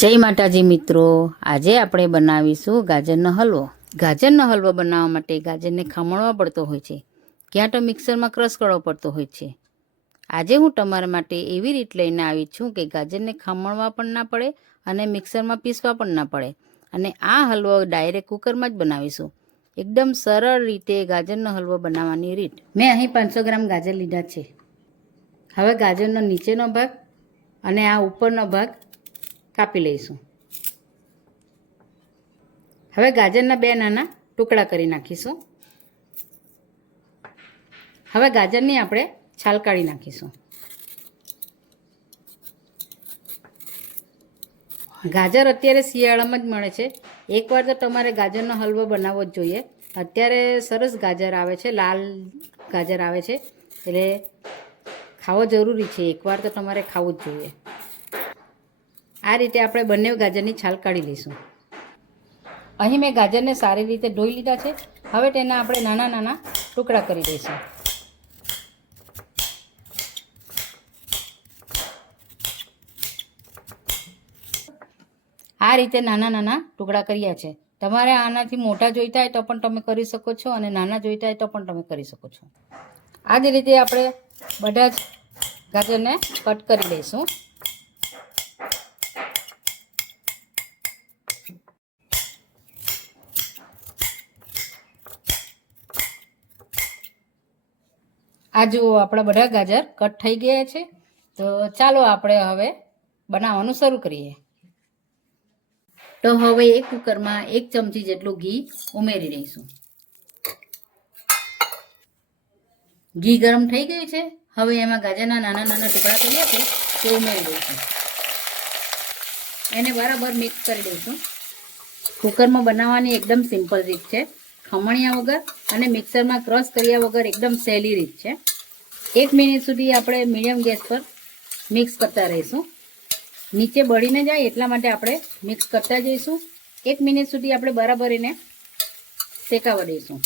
જય માતાજી મિત્રો, આજે આપણે બનાવીશું ગાજરનો હલવો. ગાજરનો હલવો બનાવવા માટે ગાજરને ખમણવા પડતો હોય છે, ક્યાં તો મિક્સરમાં ક્રશ કરવો પડતો હોય છે. આજે હું તમારા માટે એવી રીત લઈને આવી છું કે ગાજરને ખમણવા પણ ના પડે અને મિક્સરમાં પીસવા પણ ના પડે, અને આ હલવો ડાયરેક્ટ કુકરમાં જ બનાવીશું. એકદમ સરળ રીતે ગાજરનો હલવો બનાવવાની રીત. મેં અહીં 500 ગ્રામ ગાજર લીધા છે. હવે ગાજરનો નીચેનો ભાગ અને આ ઉપરનો ભાગ કાપી લઈશું. હવે ગાજરના 2 નાના ટુકડા કરી નાખીશું. હવે ગાજરની આપણે છાલ કાઢી નાખીશું. ગાજર અત્યારે શિયાળામાં જ મળે છે. એકવાર તો તમારે ગાજરનો હલવો બનાવવો જ જોઈએ. અત્યારે સરસ ગાજર આવે છે, લાલ ગાજર આવે છે, એટલે ખાવો જરૂરી છે. એકવાર તો તમારે ખાવું જ જોઈએ. આ રીતે આપણે બંને ગાજરની છાલ કાઢી લઈશું. અહીં મેં ગાજરને સારી રીતે ધોઈ લીધા છે. હવે તેના આપણે નાના નાના ટુકડા કરી દઈશું. આ રીતે નાના નાના ટુકડા કર્યા છે. તમારે આનાથી મોટા જોઈતા હોય તો પણ તમે કરી શકો છો, અને નાના જોઈતા હોય તો પણ તમે કરી શકો છો. આ જ રીતે આપણે બધા જ ગાજરને કટ કરી લઈશું. આ જુઓ, આપણા બધા ગાજર કટ થઈ ગયા છે. તો ચાલો આપણે હવે બનાવવાનું શરૂ કરીએ. તો હવે એક કુકરમાં 1 ચમચી જેટલું ઘી ઉમેરી દઈશું. ઘી ગરમ થઈ ગયું છે. હવે એમાં ગાજરના નાના નાના ટુકડા કર્યા છે તે ઉમેરી દઈશું. એને બરાબર મિક્સ કરી દઈશું. કુકરમાં બનાવવાની એકદમ સિમ્પલ રીત છે, ખમણિયા વગર અને મિક્સરમાં ક્રશ કર્યા વગર એકદમ સહેલી રીત છે. 1 મિનિટ સુધી આપણે મીડિયમ ગેસ પર મિક્સ કરતા રહીશું. નીચે બળીને જાય એટલા માટે આપણે મિક્સ કરતા જઈશું. 1 મિનિટ સુધી આપણે બરાબર એને શેકાવા દઈશું.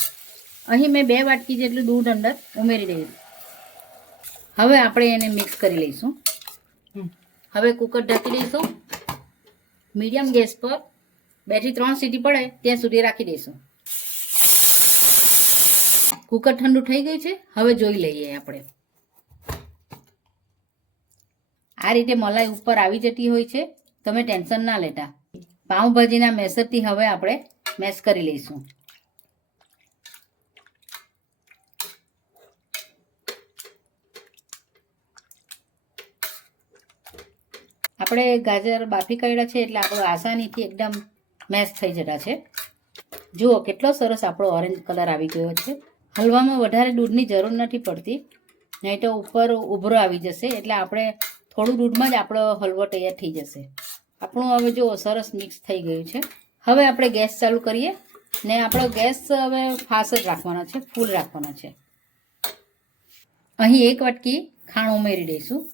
અહીં મેં 2 વાટકી જેટલું દૂધ અંદર ઉમેરી દઈશું. હવે આપણે એને મિક્સ કરી લઈશું. હવે કુકર ઢાંકી દઈશું. મીડિયમ ગેસ પર 2 થી 3 સીટી પડે ત્યાં સુધી રાખી દઈશું. કુકર ઠંડુ થઈ ગયું છે. હવે જોઈ લઈએ આપણે. આ રીતે મલાઈ ઉપર આવી જતી હોય છે. તમે ટેન્શન ના લેતા. પાઉંભાજીના મેસરથી હવે આપણે મેશ કરી લઈશું. આપણે ગાજર બાફી કાઢ્યા છે એટલે આપણો આસાનીથી એકદમ મેશ થઈ જતા છે. જુઓ કેટલો સરસ આપણો ઓરેન્જ કલર આવી ગયો છે. હલવામાં વધારે દૂધની જરૂર નથી પડતી, નહીં તો ઉપર ઉભરો આવી જશે. એટલે આપણે થોડું દૂધમાં જ આપણો હલવો તૈયાર થઈ જશે. આપણું હવે જુઓ સરસ મિક્સ થઈ ગયું છે. હવે આપણે ગેસ ચાલુ કરીએ ને આપણો ગેસ હવે ફાસ્ટ જ રાખવાનો છે, ફૂલ રાખવાનો છે. અહીં 1 વાટકી ખાંડ ઉમેરી દઈશું.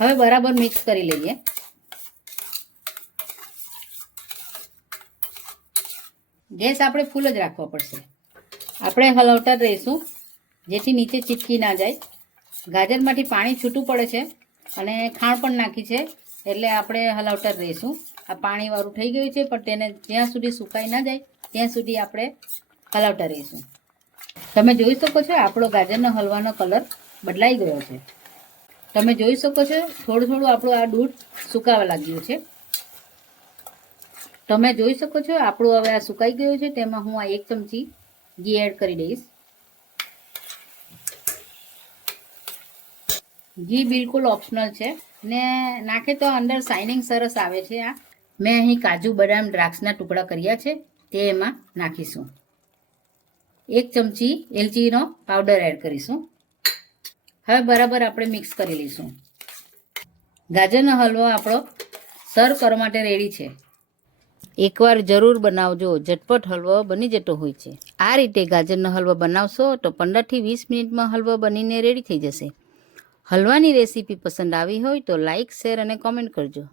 હવે બરાબર મિક્સ કરી લઈએ. ગેસ આપણે ફૂલ જ રાખવો પડશે. આપણે હલાવતા રહીશું જેથી નીચે ચીપકી ના જાય. ગાજરમાંથી પાણી છૂટું પડે છે અને ખાંડ પણ નાખી છે એટલે આપણે હલાવતા રહીશું. આ પાણીવાળું થઈ ગયું છે, પણ તેને જ્યાં સુધી સુકાઈ ના જાય ત્યાં સુધી આપણે હલાવતા રહીશું. તમે જોઈ શકો છો આપણો ગાજરનો હલવાનો કલર બદલાઈ ગયો છે. તમે જોઈ શકો છો થોડું થોડું આપણું આ દૂધ સુકાવા લાગ્યું છે. તમે જોઈ શકો છો આપણું હવે આ સુકાઈ ગયું છે. તેમાં હું આ 1 ચમચી ઘી એડ કરી દઈશ. ઘી બિલકુલ ઓપ્શનલ છે ને નાખે તો અંદર શાઇનિંગ સરસ આવે છે. આ મેં અહીં કાજુ બદામ દ્રાક્ષના ટુકડા કર્યા છે તે એમાં નાખીશું. 1 ચમચી એલચીનો પાવડર એડ કરીશું. હવે બરાબર આપણે મિક્સ કરી લઈશું. ગાજરનો હલવો આપણો સર્વ કરવા માટે રેડી છે. એકવાર જરૂર બનાવજો, ઝટપટ હલવો બની જતો હોય છે. આ રીતે ગાજરનો હલવો બનાવશો તો 15 થી 20 મિનિટમાં હલવો બનીને રેડી થઈ જશે. હલવાની રેસીપી પસંદ આવી હોય તો લાઇક, શેર અને કોમેન્ટ કરજો.